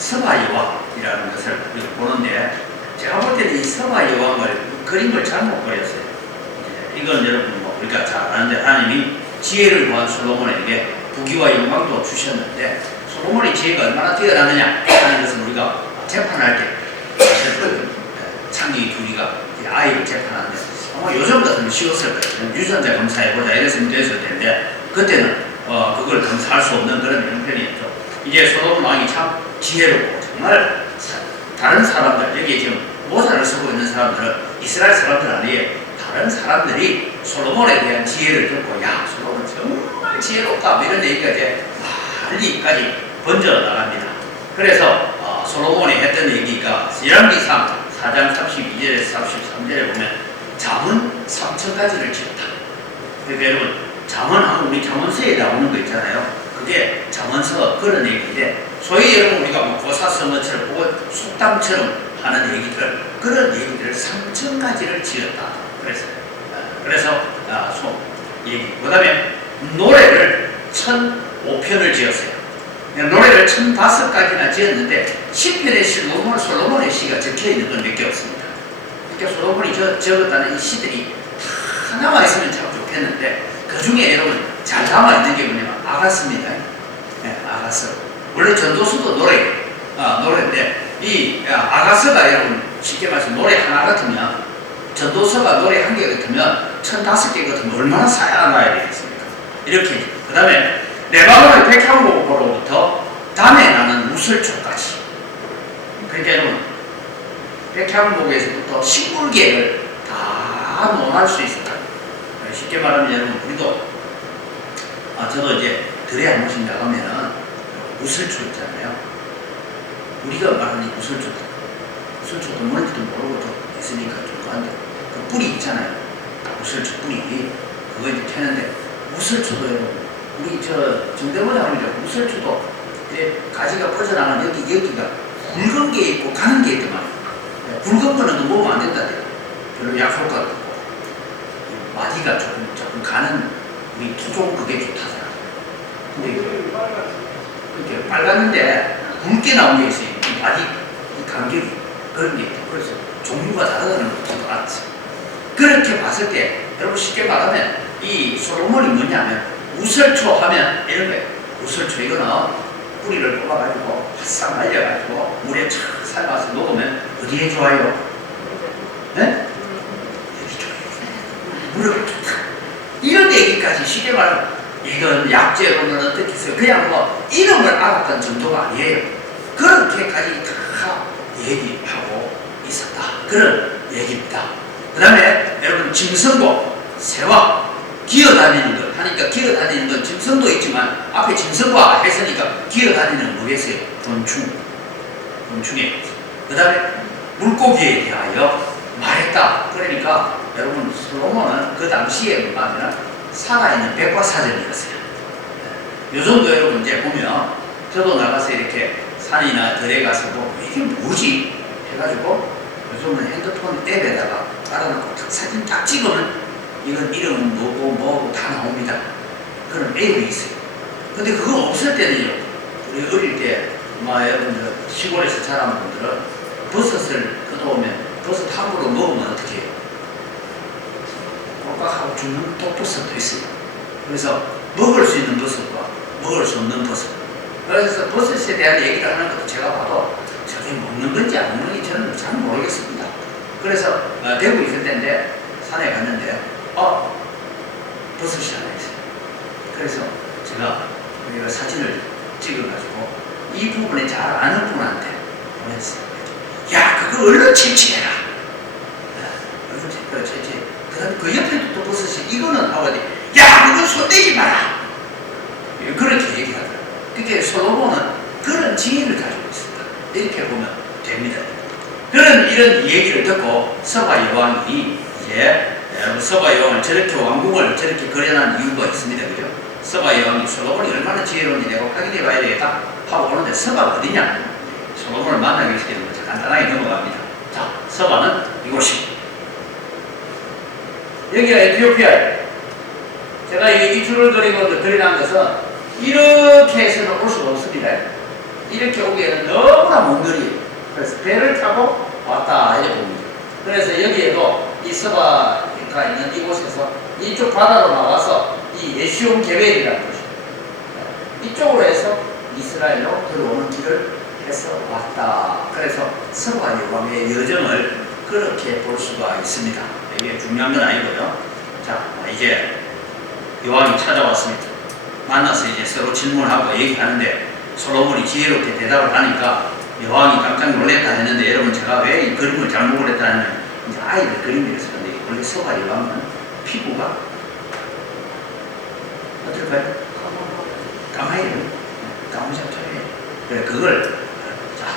서바 여왕이라는 것을 우리가 보는데, 제가 볼 때는 이 서바 여왕을 그림을 잘못 그렸어요. 이건 여러분 뭐 우리가 잘 아는데, 하나님이 지혜를 구한 솔로몬에게 부귀와 영광도 주셨는데, 솔로몬의 지혜가 얼마나 뛰어나느냐 하는 것은 우리가 재판할 때 사실 창기 둘이가 아이를 재판하는데, 아마 요즘 같으면 쉬웠을 거예요. 유전자 검사해보자 이랬으면 됐을 텐데, 그때는 그걸 검사할 수 없는 그런 형편이었죠. 이제 솔로몬 왕이 참 지혜롭고 정말 다른 사람들, 여기 지금 모자를 쓰고 있는 사람들은 이스라엘 사람들 아니에요. 다른 사람들이 솔로몬에 대한 지혜를 듣고, 야, 솔로몬 정말 지혜롭다 이런 얘기가 이제 멀리까지 번져 나갑니다. 그래서 솔로몬이 했던 얘기가 열왕기상 4장 32절에서 33절에 보면 잠언 3,000가지를 지었다. 그러니까 여러분, 잠언하면 우리 잠언서에 나오는 거 있잖아요. 그게 잠언서 그런 얘기인데, 소위 여러분 우리가 뭐 고사성어처럼 혹은 속담처럼 하는 얘기들, 그런 얘기들을 3,000가지를 지었다. 그래서 얘기. 그 다음에 노래를 1,005편을 지었어요. 노래를 1,005가지나 지었는데, 시편의 시, 솔로몬의 시가 적혀있는 건 몇 개 없습니다. 그러니까 솔로몬이 적었다는 이 시들이 다 남아있으면 참 좋겠는데, 그 중에 여러분 잘 남아있는 게 뭐냐면 아가스입니다. 네, 아가스. 원래 전도서도 노래인데, 이 아가스가 여러분 쉽게 말해서 노래 하나 같으면, 전도서가 노래 한 개 같으면 1,005개 같으면 얼마나 쌓아놔야 되겠습니까? 이렇게. 그 다음에 레바논의 백향목으로부터 담에 나는 우슬초까지. 그러니까 여러분, 백향목에서부터 식물계를 다 논할 수 있었다. 쉽게 말하면 여러분, 우리도 저도 이제 들에 한 번씩 나가면은 우슬초 있잖아요. 우리가 말하는 우슬초도 뭔지도 모르고 또 있으니까 좀 그런데, 그 뿌리 있잖아요. 우슬초 뿌리. 그거 이제 캐는데, 우슬초도 여러분, 우리 정대모에 하면 우슬초도 이제 가지가 퍼져나가는 여기가 굵은 게 있고 가는 게 있더만. 굵은 거는 먹으면 안 된다대요. 별로 약효과도 없고. 마디가 조금 가는 우리 토종 그게 좋다잖아. 근데 이렇게 빨갛는데 굵게 나온 게 있어요. 이 마디, 이 간격이. 그런 게 있고. 그래서 종류가 다르다는 것도 알았어요. 그렇게 봤을 때, 여러분 쉽게 말하면 이 솔로몬이 뭐냐면, 우슬초 하면 이런 거예요. 우슬초 이거는 뿌리를 뽑아가지고 바싹 말려가지고 물에 착 삶아서 먹으면 어디에 좋아요? 네? 여기 좋아요. 무릎에 좋다. 이런 얘기까지 쉽게 말하면, 이건 약재로는 어떻게 해서 그냥 뭐 이름을 알았던 정도가 아니에요. 그렇게까지 다 얘기하고 있었다. 그런 얘기입니다. 그 다음에 여러분, 짐승고 새와 기어다니는 것 하니까, 기어다니는 건 짐승도 있지만 앞에 짐승과 했으니까 기어다니는 뭐겠어요? 곤충에. 그 다음에 물고기에 대하여 말했다. 그러니까 여러분, 솔로몬은 그 당시에 뭐냐면 살아있는 백과사전이었어요. 요즘도 여러분 이제 보면, 저도 나가서 이렇게 산이나 들에 가서 뭐 이게 뭐지 해가지고, 요즘은 핸드폰 앱에다가 깔아놓고 사진 딱 찍으면 이건 이름은 뭐고 다 나옵니다. 그런 앱이 있어요. 근데 그거 없을 때는요, 우리 어릴 때 여러분들 시골에서 자란 분들은 버섯을 뜯어오면 버섯 함부로 먹으면 어떻게 해요? 꼴깍하고 죽는 독버섯도 있어요. 그래서 먹을 수 있는 버섯과 먹을 수 없는 버섯. 그래서 버섯에 대한 얘기를 하는 것도 제가 봐도 저게 먹는 건지 안 먹는 건지 저는 잘 모르겠습니다. 그래서 대구 있을 때인데 산에 갔는데 버섯이 하나 있어요. 그래서 제가 사진을 찍어가지고 이 부분에 잘 아는 분한테 보냈어요. 야, 그거 얼른 채취해라. 얼른 채취해. 그 다음에 그 옆에도 또 버섯이 이거는 하고 야, 그건 손대지 마라. 그렇게 얘기하더라고요. 그게 솔로몬은 그런 지혜를 가지고 있습니다. 이렇게 보면 됩니다. 이런 얘기를 듣고 서바 여왕이 이제, 여러분, 서바 여왕을 저렇게 왕궁을 저렇게 그려놓은 이유가 있습니다. 그죠? 서바 여왕이 솔로몬이 얼마나 지혜로운지 내가 확인해 봐야 되겠다 하고 오는데, 서바가 어디냐? 솔로몬을 만나기 위해서 간단하게 넘어갑니다. 자, 서바는 이곳이. 여기가 에티오피아예요. 제가 이 줄을 그려놓은 것은 이렇게 해서는 올 수가 없습니다. 이렇게 오기에는 너무나 얼마나 먼 거리예요. 그래서 배를 타고 왔다 이렇게 봅니다. 그래서 여기에도 이 서바가 있는 이곳에서 이쪽 바다로 나와서 이 예시온 게벨이라는 곳입니다. 이쪽으로 해서 이스라엘로 들어오는 길을 해서 왔다. 그래서 서바 여왕의 여정을 그렇게 볼 수가 있습니다. 이게 중요한 건 아니고요. 자, 이제 여왕이 찾아왔습니다. 만나서 이제 서로 질문하고 얘기하는데 솔로몬이 지혜롭게 대답을 하니까 여왕이 깜짝 놀랐다 했는데, 여러분 제가 왜 이 그림을 잘못 그렸다는 이제 아이들 그림이라서 그런데, 원래 서바 여왕은 피부가 어떨까요? 까마이를 까무잡잡해요. 그래, 그걸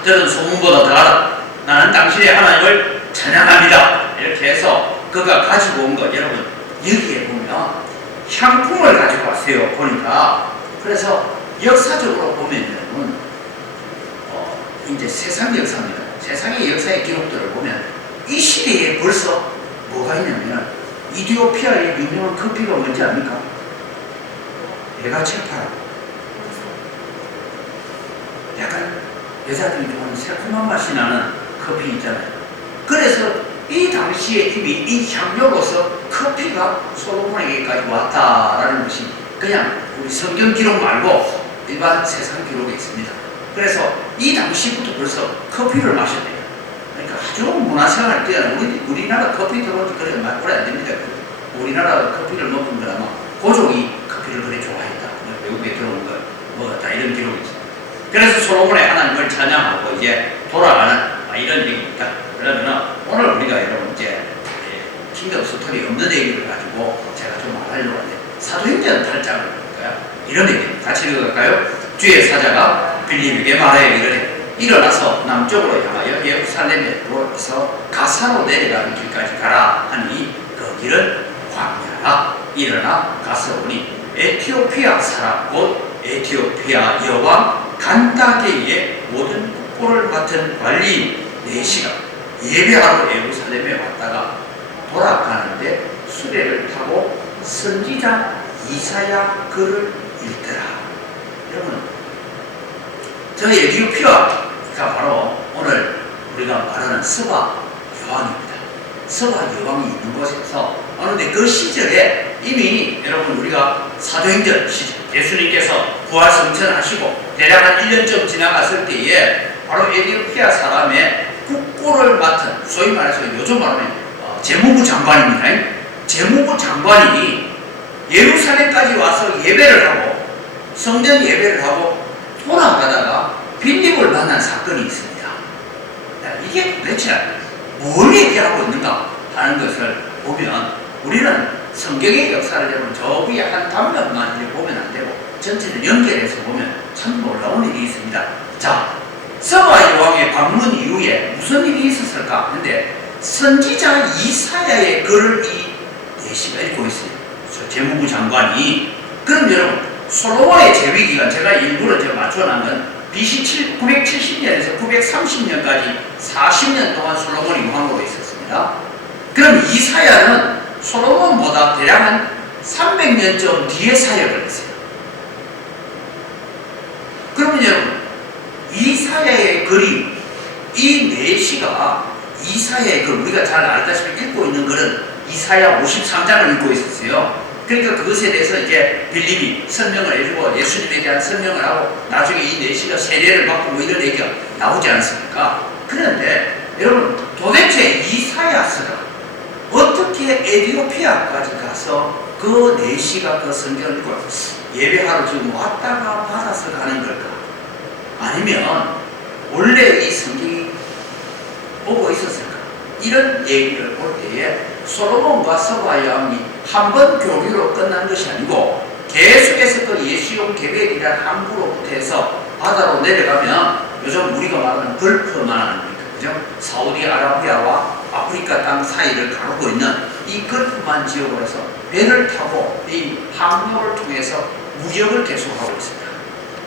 들은 소문보다 더 알아. 나는 당신의 하나님을 찬양합니다. 이렇게 해서 그가 가지고 온 것, 여러분 여기에 보면 향품을 가지고 왔어요. 보니까. 그래서 역사적으로 보면 여러분 이제 세상 역사입니다. 세상의 역사의 기록들을 보면 이 시대에 벌써 뭐가 있냐면, 이디오피아의 유명한 커피가 뭔지 압니까? 메가체파라고. 약간 여자들이 좋아하는 새콤한 맛이 나는 커피 있잖아요. 그래서 이 당시에 이미 이 향료로서 커피가 솔로몬에게까지 왔다라는 것이 그냥 우리 성경 기록 말고 일반 세상 기록에 있습니다. 그래서 이 당시부터 벌써 커피를 마셨대요. 그러니까 아주 문화생활을 뛰어난 우리나라 커피 들어온 지 그래 오래 안 됩니다. 우리나라 커피를 먹은 건 아마 고종이 커피를 그래 좋아했다. 외국에 들어온 걸 먹었다. 이런 기록이 있습니다. 그래서 솔로몬의 하나님을 찬양하고 이제 돌아가는 이런 얘기입니다. 그러면 오늘 우리가 여러분 이제 킹덤 스토리 없는 얘기를 가지고 제가 좀 말하려고 하는데, 사도행전 8장을 볼까요? 이런 얘기입니다. 같이 읽어갈까요? 주의 사자가 빌립에게 말하여 이르되 일어나서 남쪽으로 향하여 예루살렘에서 가사로 내려가는 길까지 가라 하니 그 길은 광야라. 일어나 가서 보니 에티오피아 사람 곧 에티오피아 여왕 간다게의 모든 국보를 맡은 관리인 4시간 예배하러 예루살렘에 왔다가 돌아가는데 수레를 타고 선지자 이사야 글을 읽더라. 여러분, 저 에티오피아가 바로 오늘 우리가 말하는 서바 여왕입니다. 서바 여왕이 있는 곳에서 어느데 그 시절에 이미 여러분 우리가 사도행전 시절 예수님께서 부활 성천하시고 대략 한 1년쯤 지나갔을 때에 바로 에티오피아 사람의 국고를 맡은, 소위 말해서 요즘 말하면 재무부 장관입니다. 재무부 장관이 예루살렘까지 와서 예배를 하고 성전 예배를 하고 돌아가다가 빌립을 만난 사건이 있습니다. 이게 도대체 뭘 얘기하고 있는가 하는 것을 보면, 우리는 성경의 역사를 여러분 저 위에 한 단면만 이렇게 보면 안 되고 전체를 연결해서 보면 참 놀라운 일이 있습니다. 자, 서바 여왕의 방문 이후에 무슨 일이 있었을까? 근데 선지자 이사야의 글을 이 4시가 읽고 있어요. 재무부 장관이. 그럼 여러분, 솔로몬의 재위 기간, 제가 일부러 제가 맞춰놓은 건 BC 970년에서 930년까지 40년 동안 솔로몬이 왕으로 있었습니다. 그럼 이사야는 솔로몬보다 대략 한 300년쯤 뒤에 사역을 했어요. 그러면 여러분, 이사야의 글이 이 4시가 이사야의 글, 우리가 잘 알다시피 읽고 있는 글은 이사야 53장을 읽고 있었어요. 그러니까 그것에 대해서 이제 빌립이 설명을 해주고 예수님에 대한 설명을 하고 나중에 이 4시가 세례를 받고 뭐 이런 얘기가 나오지 않습니까? 그런데 여러분, 도대체 이사야서가 어떻게 에티오피아까지 가서 그 4시가 그 성경을 읽고 예배하러 지금 왔다가 받아서 가는 걸까? 아니면 원래 이 성경이 보고 있었을까? 이런 얘기를 볼 때에 솔로몬과 서바 여왕이 한 번 교류로 끝난 것이 아니고 계속해서 그 예수용 게벨이라는 항구로부터 해서 바다로 내려가면 요즘 우리가 말하는 걸프만 아닙니까? 그죠? 사우디아라비아와 아프리카 땅 사이를 가르고 있는 이 걸프만 지역으로 해서 배를 타고 이 항로를 통해서 무역을 계속하고 있습니다.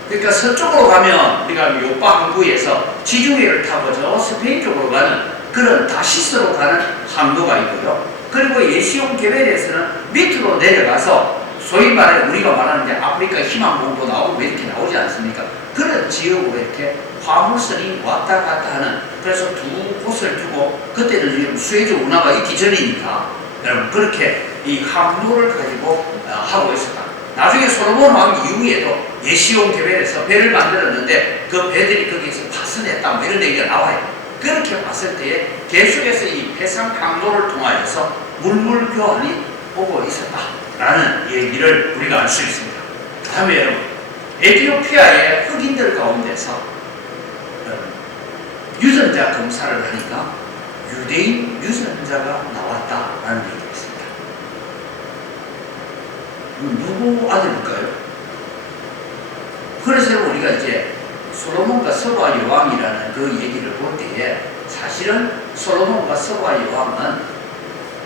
그러니까 서쪽으로 가면 우리가 요파 항구에서 지중해를 타고 저 스페인 쪽으로 가는 그런 다시스로 가는 항구가 있고요. 그리고 예시온 게벨에서는 밑으로 내려가서 소위 말해 우리가 말하는 게 아프리카 희망봉도 나오고 왜 이렇게 나오지 않습니까? 그런 지역으로 이렇게 화물선이 왔다 갔다 하는, 그래서 두 곳을 두고, 그때는 지금 수에즈 운하가 있기 전이니까 여러분 그렇게 이 항로를 가지고 하고 있었다. 나중에 솔로몬 왕 이후에도 예시용 계획에서 배를 만들었는데 그 배들이 거기에서 파손했다 뭐 이런 얘기가 나와요. 그렇게 봤을 때에 계속해서 이 해상 항로를 통하여서 물물 교환이 오고 있었다라는 얘기를 우리가 알 수 있습니다. 그 다음에 여러분, 에티오피아의 흑인들 가운데서 유전자 검사를 하니까 유대인 유전자가 나왔다라는 얘기가 있습니다. 누구 아들일까요? 그래서 우리가 이제 솔로몬과 서바 여왕이라는 그 얘기를 볼 때에 사실은 솔로몬과 서바 여왕은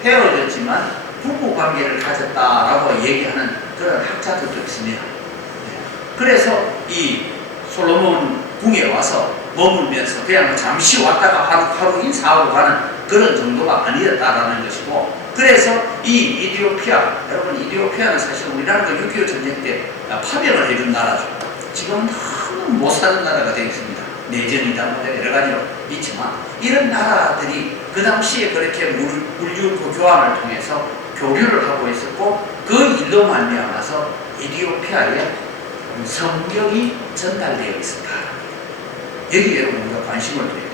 헤어졌지만 부부 관계를 가졌다라고 얘기하는 그런 학자들도 있습니다. 그래서 이 솔로몬 궁에 와서 머물면서 그냥 잠시 왔다가 하루 인사하고 가는 그런 정도가 아니었다라는 것이고, 그래서 이 이디오피아, 여러분 이디오피아는 사실 우리나라가 6.25 전쟁 때 파병을 해준 나라죠. 지금 너무 못 사는 나라가 되어 있습니다. 내전이다 뭐 여러 가지로 있지만 이런 나라들이 그 당시에 그렇게 물류 교환을 통해서 교류를 하고 있었고, 그 일로 말미암아서 이디오피아에 성경이 전달되어 있었다. 여기 여러분 우리가 관심을 둬야 돼요.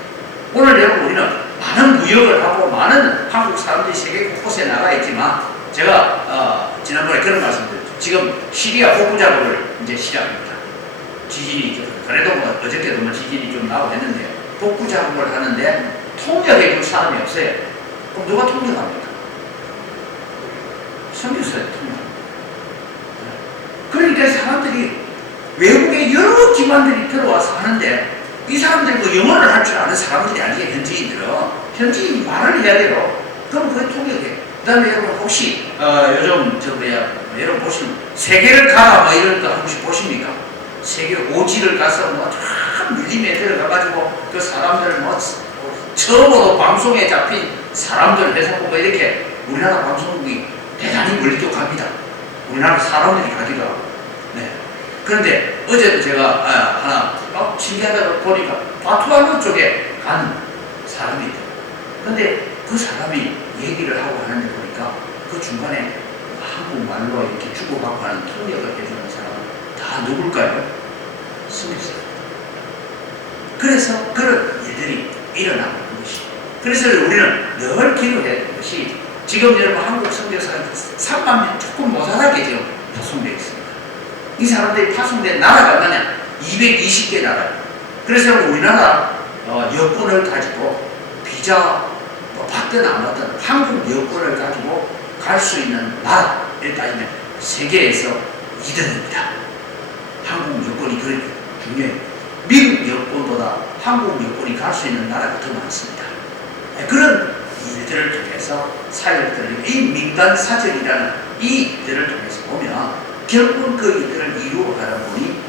오늘 여러분 우리는 많은 무역을 하고 많은 한국 사람들이 세계 곳곳에 나가 있지만, 제가 지난번에 그런 말씀드렸죠. 지금 시리아 복구 작업을 이제 시작합니다. 지진이 그래도 뭐 어저께도 뭐 지진이 좀 나고 했는데 복구 작업을 하는데 통역해 줄 사람이 없어요. 그럼 누가 통역합니까? 선교사에 통역. 그러니까 사람들이 외국의 여러 기관들이 들어와서 하는데, 이 사람들이 뭐 영어를 할 줄 아는 사람들이 아니에요. 현지인들은. 현지인 말을 해야 돼요. 그럼 그게 통역해. 그 다음에 여러분 혹시 요즘 여러분 보시면 세계를 가라 뭐 이런 거 한 번씩 보십니까? 세계 오지를 가서 뭐참 밀림에 들어가가지고 그 사람들 뭐 처음으로 방송에 잡힌 사람들 해서 보고 이렇게 우리나라 방송국이 대단히 멀리도 갑니다. 우리나라 사람들이 가기도 하고. 네. 그런데 어제도 제가 하나 신기하다고 보니까 바투아누 쪽에 간 사람이 있다. 근데 그 사람이 얘기를 하고 하는데 보니까 그 중간에 한국말로 이렇게 주고받고 하는 통역을 해주는 사람은 다 누굴까요? 선교사. 그래서 그런 일들이 일어나고 있는 것이. 그래서 우리는 늘 기도해야 되는 것이, 지금 여러분 한국 선교사가 3만 명 조금 모자라게 지금 파송되어 있습니다. 이 사람들이 파송된 나라가 얼마냐? 220개 나라. 그래서 우리나라 여권을 가지고 비자 받든 안 받든 한국 여권을 가지고 갈 수 있는 나라를 따지면 세계에서 2등입니다. 한국 여권이 그렇게 중요해요. 미국 여권보다 한국 여권이 갈 수 있는 나라가 더 많습니다. 그런 일들을 통해서 사역들을, 이 민간 사적이라는 이 일들을 통해서 보면 결국은 그 일들을 이루어가는 분이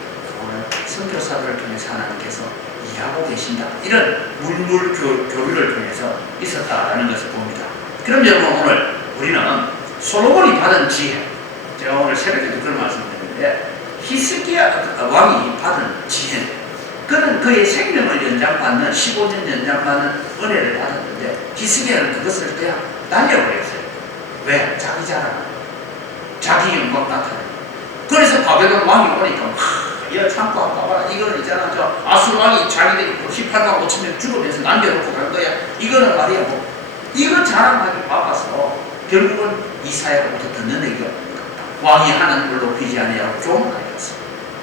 오늘 선교사들을 통해서 하나님께서 이해하고 계신다. 이런 물물 교류를 통해서 있었다라는 것을 봅니다. 그럼 여러분 오늘 우리는 솔로몬이 받은 지혜, 제가 오늘 새벽에도 그런 말씀드렸는데 히스기야 왕이 받은 지혜, 그는 그의 생명을 연장받는 15년 연장받는 은혜를 받았는데 히스기야는 그것을 그냥 날려버렸어요. 왜? 자기 자랑, 자기 영광 나타내요. 그래서 바벨론 왕이 오니까 야 참고 한번 봐라. 이거는 있잖아, 저 아수르 왕이 자기들이 18만 5천 명 죽으면서 남겨놓고 간 거야. 이거는 말이야 뭐 이거 자랑하기 바빠서 결국은 이사야로부터 듣는 얘기가 뭡니까? 왕이 하는 걸 높이지 아니하고 좋은 아이였어.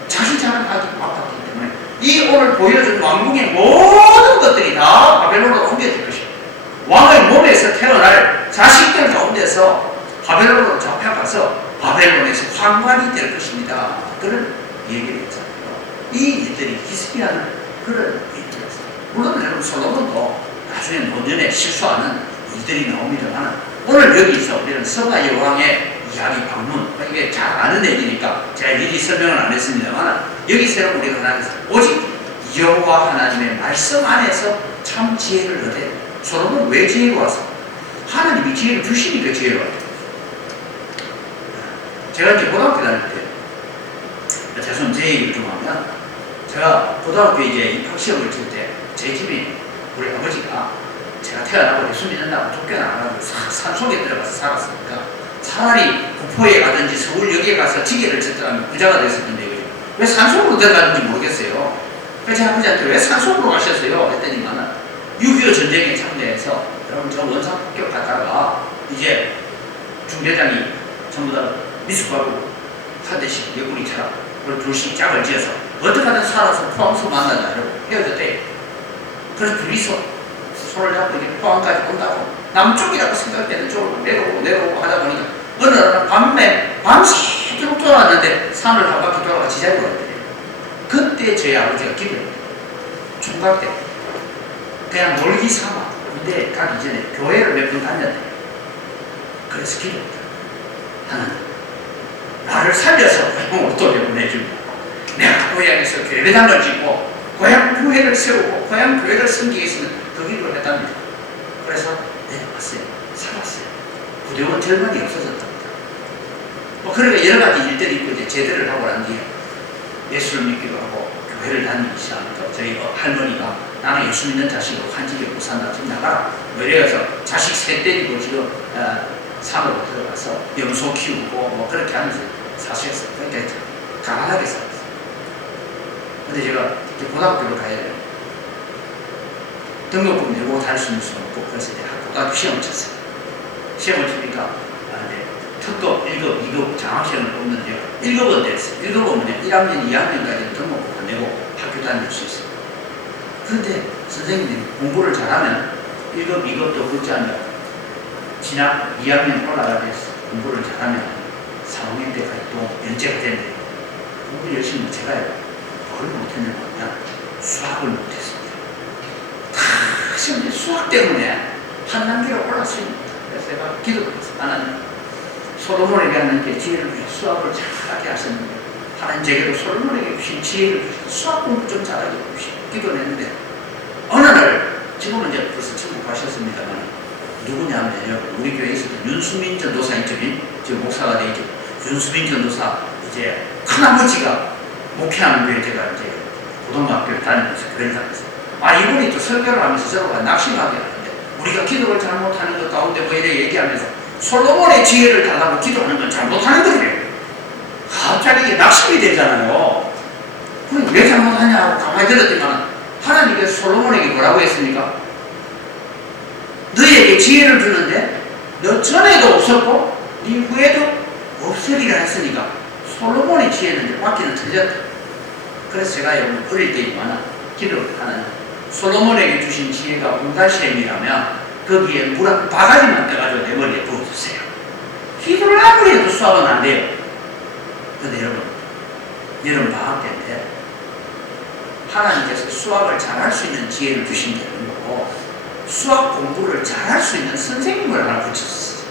자기 자랑하기 바빴기 때문에 이 오늘 보여준 왕궁의 모든 것들이 다 바벨론으로 옮겨질 것이야. 왕의 몸에서 태어날 자식들 가운데서 바벨론으로 잡혀가서 바벨론에서 황관이 될 것입니다. 그런 얘기를 했잖아요. 이 일들이 히스기야는 그런 일들이었어요. 물론 여러분 솔로몬도 나중에 노년에 실수하는 일들이 나옵니다만, 오늘 여기서 우리는 서가 여왕의 이야기 방문, 이게 잘 아는 얘기니까 제가 미리 설명을 안 했습니다만, 여기서 우리가 하나님께서 오직 여호와 하나님의 말씀 안에서 참 지혜를 얻어야 돼요. 솔로몬 왜 지혜로웠어? 하나님이 지혜를 주시니까 지혜로웠대요. 제가 이제 고등학교 다닐 때, 죄송합니다. 제 얘기를 좀 하면, 제가 고등학교 이제 입학시험을 칠 때 제 집이 우리 아버지가 제가 태어나고 예수 믿는다고 쫓겨나가고 산속에 들어가서 살았으니까 차라리 구포에 가든지 서울역에 가서 지게를 쳤더라면 부자가 됐을 텐데 왜 산속으로 들어가는지 모르겠어요. 그래서 제 아버지한테 왜 산속으로 가셨어요? 했더니만은 6.25 전쟁에 참여해서 여러분 저 원산 폭격하다가 이제 중대장이 전부 다 미숙하고 한 대씩 옆구리처럼 둘씩 짝을 지어서 어떻게든 살아서 포항서 만나자고 헤어졌대. 그래서 둘이서 손을 잡고 이렇게 포항까지 온다고 남쪽이라고 생각되는 쪽으로 내려오고 하다 보니까 어느 날 밤새도록 돌아왔는데 산을 한 바퀴 돌아가 지자리로 왔대요. 그때 저희 아버지가 기도했대요. 총각 때 그냥 놀기 삼아 군대 가기 전에 교회를 몇 번 다녔대요. 그래서 기도했대요. 하나님 나를 살려서 고향으로 돌려보내준다. 내가 고향에서 교회당을 짓고 고향 교회를 세우고 고향 교회를 섬기기 위해서는 그 기도를 했답니다. 그래서 내려왔어요. 살았어요. 부대원 절반이 없어졌답니다. 그러니까 여러 가지 일들이 있고 이제 제대를 하고 난 뒤에 예수를 믿기도 하고 교회를 다니기 시작하니까 저희 할머니가 나는 예수 믿는 자식으로 한집에 못 산다. 지금 나가라. 이래서 자식 셋 데리고 지금 산으로 들어가서 염소 키우고 그렇게 하면서 사셨어요. 그러니까 가난하게 살았어요. 근데 제가 고등학교를 가야 돼요. 등록금 내고 다닐 수 있는 수는 없고 그래서 이제 고등학교 시험을 쳤어요. 시험을 치니까 이제 특급 1급, 2급 장학시험을 뽑는데요. 1급은 됐어요. 1급은 1학년, 2학년까지는 등록금 안 내고 학교 다닐 수 있어요. 그런데 선생님들이 공부를 잘하면 1급, 2급도 그렇지 않냐 진학 2학년 올라가게 공부를 잘하면 3학년 때까지 또 연체가 되는데 공부 열심히 제가요. 뭘 못했냐면 수학을 못했습니다. 다 시험에 수학 때문에 한 단계로 올랐습니다. 그래서 제가 기도를 했어요. 하나님 솔로몬에게 하나님께 지혜를 주셔서 수학을 잘하게 하셨는데 하나님 제게도 솔로몬에게 주신 지혜를 주셔서 수학 공부 좀 잘하게 주시고 기도를 했는데 어느 날 지금은 이제 벌써 천국가셨습니다만 누구냐면요 우리 교회에 있었던 윤수민 전도사 인터뷰 지금 목사가 되어 있죠. 윤수민 전도사 이제 큰아버지가 목회하는 교회 제가 이제 고등학교를 다니면서 교회를 다녔어요. 이분이 또 설교를 하면서 저러고 낙심하게 하는데 우리가 기도를 잘못하는 것 가운데 뭐 이래 얘기하면서 솔로몬의 지혜를 달라고 기도하는 건 잘못하는 거예요. 갑자기 낙심이 되잖아요. 그럼 왜 잘못하냐 하고 가만히 들었더니만 하나님께서 솔로몬에게 뭐라고 했습니까? 너에게 지혜를 주는데 너 전에도 없었고 네 후에도 없으리라 했으니까 솔로몬의 지혜는 이제 바퀴는 틀렸다. 그래서 제가 여러분 어릴 때이만 기도를 하는 솔로몬에게 주신 지혜가 문달샘이라면 거기에 물 한 바가지만 떠가지고 내 머리에 부어주세요. 기도를 아무리 해도 수학은 안 돼요. 근데 여러분 방학 때인데 하나님께서 수학을 잘할 수 있는 지혜를 주신 게 아니고 수학 공부를 잘할 수 있는 선생님을 하나 붙였어요.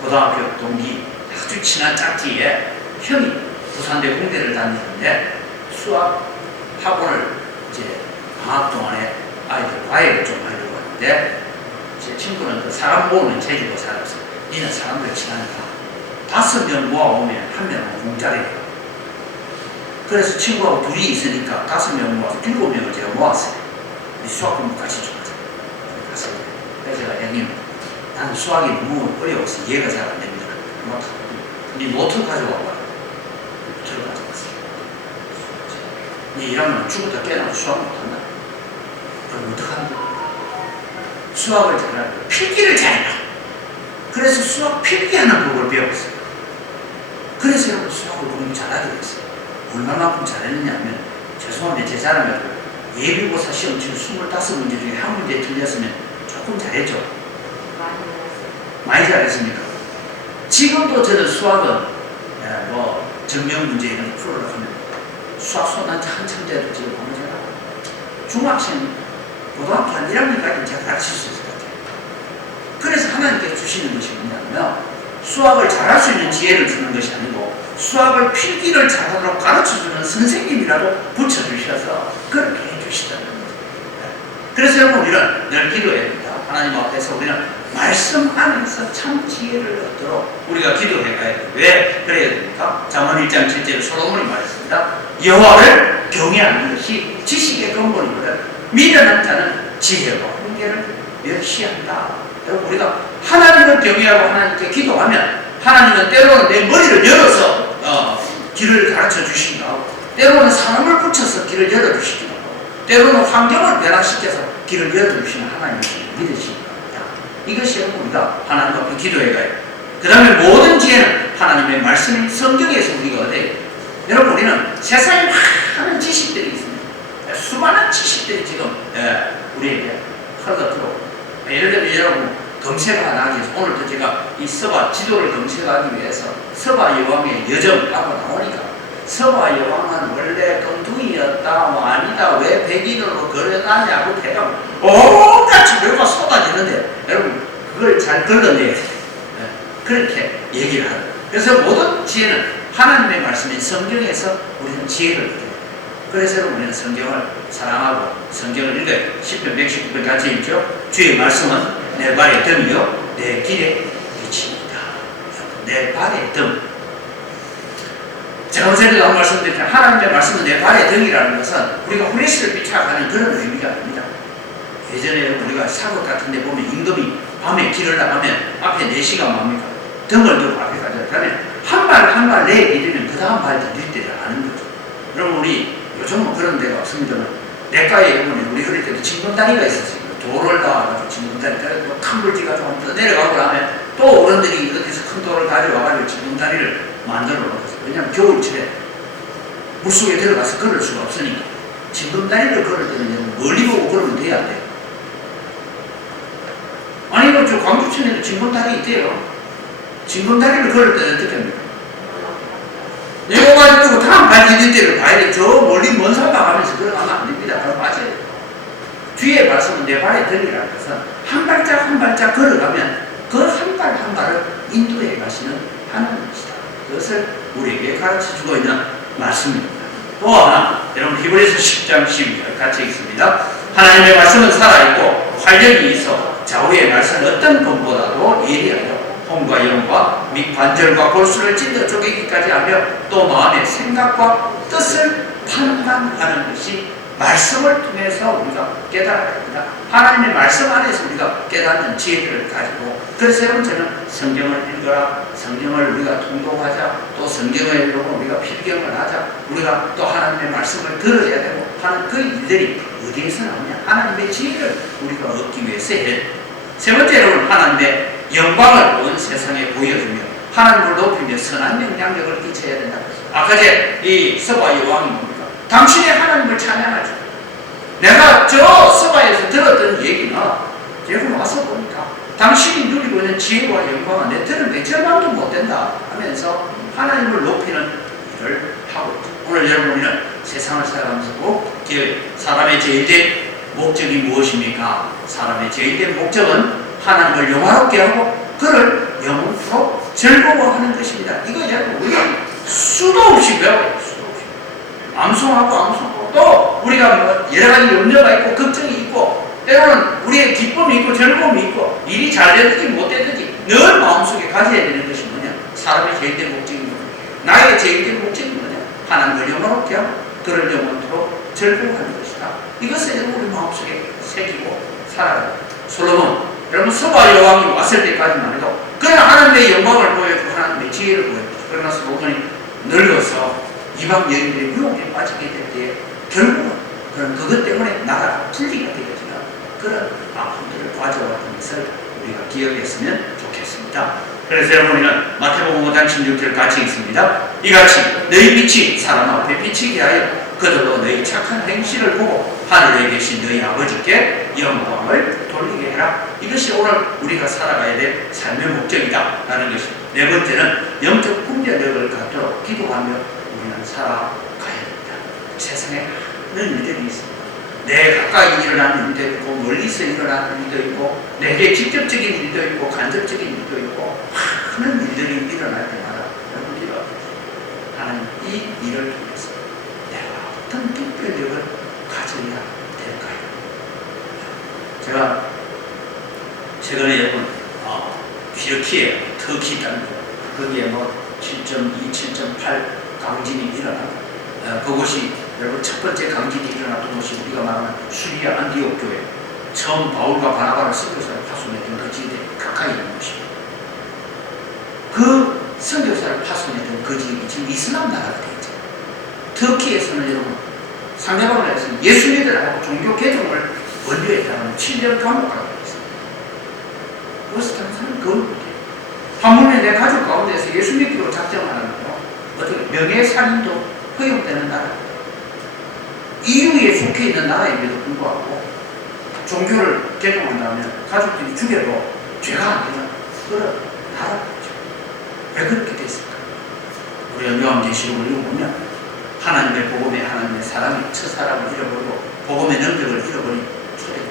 고등학교 동기 아주 친한 짝지에 형이 부산대 공대를 다니는데 수학 학원을 이제 방학 동안에 아이들 과외를 좀 하려고 하는데 제 친구는 그 사람 모으는 제주도 살았어. 니는 사람들 친하니까 5명 모아오면 1명은 공짜래요. 그래서 친구하고 둘이 있으니까 5명 모아서 7명을 제가 모았어요. 이 수학 공부 같이 좀 하자. 그래서 제가 형님 나는 수학이 너무 어려워서 이해가 잘 안 됩니다. 니 노트 가져와봐. 노트를 가져왔어요. 니 이러면 죽었다 깨어나도 수학 못한다. 그럼 어떡합니까? 수학을 잘하고 필기를 잘해라. 그래서 수학 필기하는 법을 배웠어요. 그래서 여러분 수학을 공부 잘하게 됐어요. 얼마만큼 잘했느냐 하면 죄송한데 제 자랑이라도 예비고사 시험 지금 25문제 중에 한 문제 틀렸으면 조금 잘했죠. 많이 잘했습니까? 지금도 저는 수학은 뭐 정명 문제 이런 거 풀으려고 하면 수학 수업한테 한참 돼도 지금 보면 제가 중학생, 고등학교 한 1학년까지는 제가 가르칠 수 있을 것 같아요. 그래서 하나님께서 주시는 것이 뭐냐면 수학을 잘할 수 있는 지혜를 주는 것이 아니고 수학을 필기를 잘하도록 가르쳐주는 선생님이라도 붙여주셔서 그렇게 해주시다는 거죠. 그래서 여러분 우리는 늘 기도해야 됩니다. 하나님 앞에서 우리는 말씀 안에서 참 지혜를 얻도록 우리가 기도해 가야 돼요. 왜 그래야 됩니까? 잠언 1장 7절에 솔로몬이 말했습니다. 여호와를 경외하는 것이 지식의 근본이거든. 미련한 자는 지혜와 훈계를 멸시한다. 여러분, 우리가 하나님을 경외하고 하나님께 기도하면 하나님은 때로는 내 머리를 열어서 길을 가르쳐 주시기도 하고, 때로는 사람을 붙여서 길을 열어주시기도 하고, 때로는 환경을 변화시켜서 길을 열어주시는 하나님을 믿으시기 바랍니다. 이것이 우리가 하나님 앞에 기도해 가요. 그 다음에 모든 지혜는 하나님의 말씀, 성경에서 우리가 얻어요. 여러분, 우리는 세상에 많은 지식들이 있습니다. 수많은 지식들이 지금 우리에게 흘러들어오고, 예를 들면 여러분 검색하기 위해서 오늘도 제가 이 서바 지도를 검색하기 위해서 서바 여왕의 여정하고 나오니까 서바 여왕은 원래 검둥이였다, 뭐 아니다, 왜 백인으로 걸어나냐고 해가 온갖 지도가 쏟아지는데, 여러분 그걸 잘 걸러내야 돼요. 그렇게 얘기를 하는. 그래서 모든 지혜는 하나님의 말씀인 성경에서 우리는 지혜를 얻어요. 그래서 우리는 성경을 사랑하고 성경을 읽어요. 10편 119편 같이 읽죠. 주의 말씀은 내 발의 灯이요 내 길의 빛입니다. 내 발의 灯. 제가 전에도 한 말씀드렸지만 하나님의 말씀은 내 발의 灯이라는 것은 우리가 후레쉬를 비춰가는 그런 의미가 아닙니다. 예전에 우리가 사고 같은 데 보면 임금이 밤에 길을 나가면 앞에 4시간 뭡니까? 등을 두고 앞에 가죠. 그러면 한 발 한 발 내밀으면 그 다음 발 디딜 때를 아는 거죠. 그럼 우리 요즘은 그런 데가 없습니다만, 내과에 보면 우리 어릴 때도 징검다리가 있었어요. 돌을 나와가지고 징검다리 따라서 큰 불지 가지고 또 내려가고 나면 또 어른들이 어디서 큰 돌을 가져와가지고 징검다리를 만들어 놓았어요. 왜냐하면 겨울철에 물속에 들어가서 걸을 수가 없으니까 징검다리를 걸을 때는 멀리 보고 걸으면 돼야 돼요. 아니, 저 광주천에도 징검다리 있대요. 징검다리를 걸을 때는 어떻게 합니까? 내가 가지고 다음 발 디딜 때를 봐야 돼. 저 멀리 먼 산 가면서 걸어가면 안 됩니다. 바로 맞아요. 주의 말씀은 내 발의 灯이라는 것은 한 발짝 한 발짝 걸어가면 그 한 발 한 발을 인도해 가시는 하나님이시다. 그것을 우리에게 가르쳐 주고 있는 말씀입니다. 또 하나, 여러분 히브리서 10장 12절 같이 읽습니다. 하나님의 말씀은 살아있고 활력이 있어 좌우의 말씀은 어떤 것보다도 예리하여 혼과 영과 및 관절과 골수를 찔러 쪼개기까지 하며 또 마음의 생각과 뜻을 판단하는 것이 말씀을 통해서 우리가 깨달아야 합니다. 하나님의 말씀 안에서 우리가 깨닫는 지혜를 가지고, 그래서 여러분 저는 성경을 읽어라, 성경을 우리가 통독하자, 또 성경을 읽고 우리가 필경을 하자, 우리가 또 하나님의 말씀을 들어야 되고 하는 그 일들이 어디에서 나오냐? 하나님의 지혜를 우리가 얻기 위해서 해야 됩니다. 세 번째로는 하나님의 영광을 온 세상에 보여주며 하나님을 높이며 선한 영향력을 끼쳐야 된다. 아까 이 서바 여왕이 뭡니까? 당신이 하나님을 찬양하죠. 내가 저 서바에서 들었던 얘기는 여기 와서 보니까 당신이 누리고 있는 지혜와 영광은 내 들은 게 절반도 못 된다 하면서 하나님을 높이는 일을 하고 있죠. 오늘 여러분은 세상을 살아가면서 꼭 사람의 제일된 목적이 무엇입니까? 사람의 제일된 목적은 하나님을 영화롭게 하고 그를 영원토록 즐거워하는 것입니다. 이거 여러분 우리가 수도 없이 배워요. 수도 없이. 암송하고 또 우리가 뭐 여러 가지 염려가 있고 걱정이 있고 때로는 우리의 기쁨이 있고 즐거움이 있고 일이 잘 되든지 못 되든지 늘 마음속에 가져야 되는 것이 뭐냐? 사람의 제일된 목적이 뭐냐? 나의 제일된 목적이 뭐냐? 하나님을 영원롭게 하고 그를 영원토록 즐거워하는 것이다. 이것을 우리 마음속에 새기고 살아가요. 솔로몬, 여러분 서바 여왕이 왔을 때까지만 해도 그러나 하나님의 영광을 보여주고 하나님의 지혜를 보여주고, 그러나 솔로몬이 늙어서 이방 여인들의 유혹에 빠지게 될 때에 결국은 그런 그것 때문에 나라가 분리가 되어지는 그런 아픔들을 가져왔던 것을 우리가 기억했으면 좋겠습니다. 그래서 여러분은 마태복음 5장 16절 같이 읽습니다. 이같이 너희 빛이 사람 앞에 비치게 하여 그들도 너희 착한 행실을 보고 하늘에 계신 너희 아버지께 영광을 돌리게 해라. 이것이 오늘 우리가 살아가야 될 삶의 목적이다 라는 것입니다. 네 번째는 영적 분별력을 갖도록 기도하며 우리는 살아가야 됩니다. 세상에 많은 일들이 있습니다. 내 가까이 일어나는 일도 있고 멀리서 일어나는 일도 있고 내게 직접적인 일도 있고 간접적인 일도 있고 많은 일들이 일어날 때마다 여러분 기도하십시오. 하나님 이 일을 통해서 내가 어떤 분별력을 가져야 될까요? 제가 최근에 여러분 터키 땅 거기에 뭐 7.2, 7.8 강진이 일어나고 그곳이 여러분 첫 번째 강진이 일어났던 곳이 우리가 말하는 수리아 안디옥 교회 처음 바울과 바나바를 선교사를 파송했던 그 지대 가까이 있는 곳입니다. 그 선교사를 파송했던 그 지역이 지금 이슬람 나라가 되어 있잖아요. 터키에서는 여러분 상대방을 해서 예수 믿으라고 종교 개종을 원료했다는 7년 감옥하라고 했어요. 그것을 당사는 그걸 못해요. 한문에 내 가족 가운데서 예수 믿기로 작정하는 거 어떻게 명예살인도 허용되는 나라, EU에 속해 있는 나라임에도 불구하고 종교를 개종한다면 가족들이 죽여도 죄가 안 되는 그런 나라죠. 왜 그렇게 됐을까? 우리가 요한계시록을 읽어보면 하나님의 복음에 하나님의 사람이 첫사람을 잃어버리고 복음의 능력을 잃어버린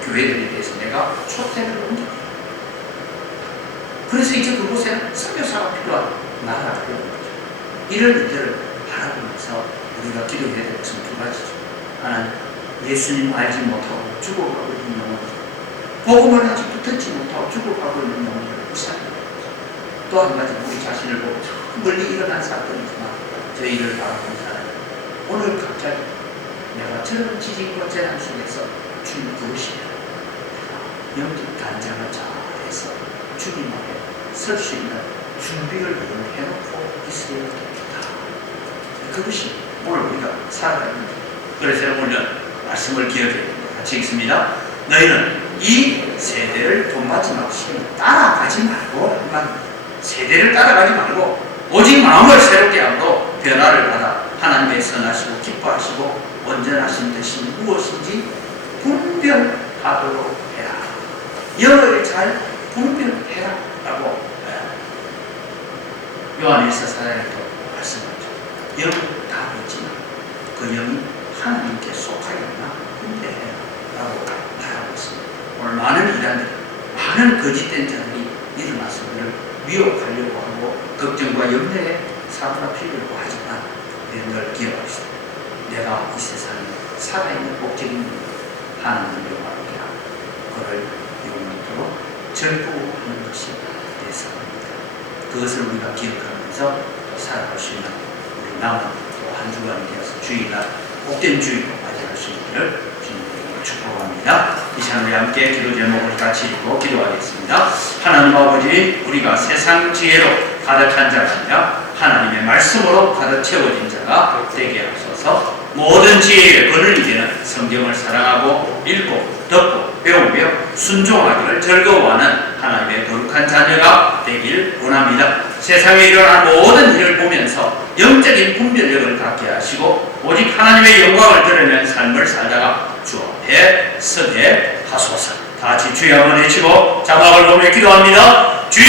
교회들에 대해서 내가 초대를 옮깁니다. 그래서 이제 그곳에는 선교사가 필요한 나라가 되는 거죠. 이런 일들을 바라보면서 우리가 기도해야 될 것은 두 가지죠. 하나님, 예수님 알지 못하고 죽어가고 있는 영혼들, 복음을 아직도 듣지 못하고 죽어가고 있는 영혼들을 구사합니다. 또 한 가지 우리 자신을 보고 멀리 일어난 사건이지만 저희를 바라보는 사람, 오늘 갑자기 내가 저런 지진과 재난 속에서 주님 부르시면 영적 단장을 잘해서 주님 앞에 설 수 있는 준비를 해놓고 있어야 됩니다. 그것이 오늘 우리가 살아가는 거예요. 그래서 오늘 말씀을 기억해야 됩니다. 같이 읽습니다. 너희는 이 세대를 본받지 말고 따라가지 말고 세대를 따라가지 말고 오직 마음을 새롭게 하고 변화를 받아 하나님의 선하시고 기뻐하시고 온전하신 뜻이 무엇인지 분별하도록 해라. 영을 잘 분별해라 라고 요한일서 4장에도 말씀하죠. 영은 다 믿지만 그 영이 하나님께 속하였나 분별해라 라고 말하고 있습니다. 오늘 많은 이단들, 많은 거짓된 자들이 일어나서 우리를 미혹하려고 하고 걱정과 염려에 사로잡히려고 하지만 우리는 늘 기억합시다. 내가 이 세상에 살아있는 목적인 하나님을 영화롭게 하고 그를 영원토록 절구하는 것이 내 삶입니다. 그것을 우리가 기억하면서 살아갈 수 있는 우리 남은 또 한 주간이 되어서 주일날 복된 주일로 맞이할 수 있기를 주님께 축복합니다. 이 시간 우리 함께 기도 제목을 같이 읽고 기도하겠습니다. 하나님 아버지, 우리가 세상 지혜로 가득한 자가 아니라 하나님의 말씀으로 가득 채워진 자가 되게 하소서. 모든 지혜의 근을 이기는 성경을 사랑하고 읽고 듣고 배우며 순종하기를 즐거워하는 하나님의 거룩한 자녀가 되길 원합니다. 세상에 일어난 모든 일을 보면서 영적인 분별력을 갖게 하시고 오직 하나님의 영광을 드러내는 삶을 살다가 주 앞에 서게 하소서. 다 같이 주여 한번 외치고 자막을 보며 기도합니다. 주여!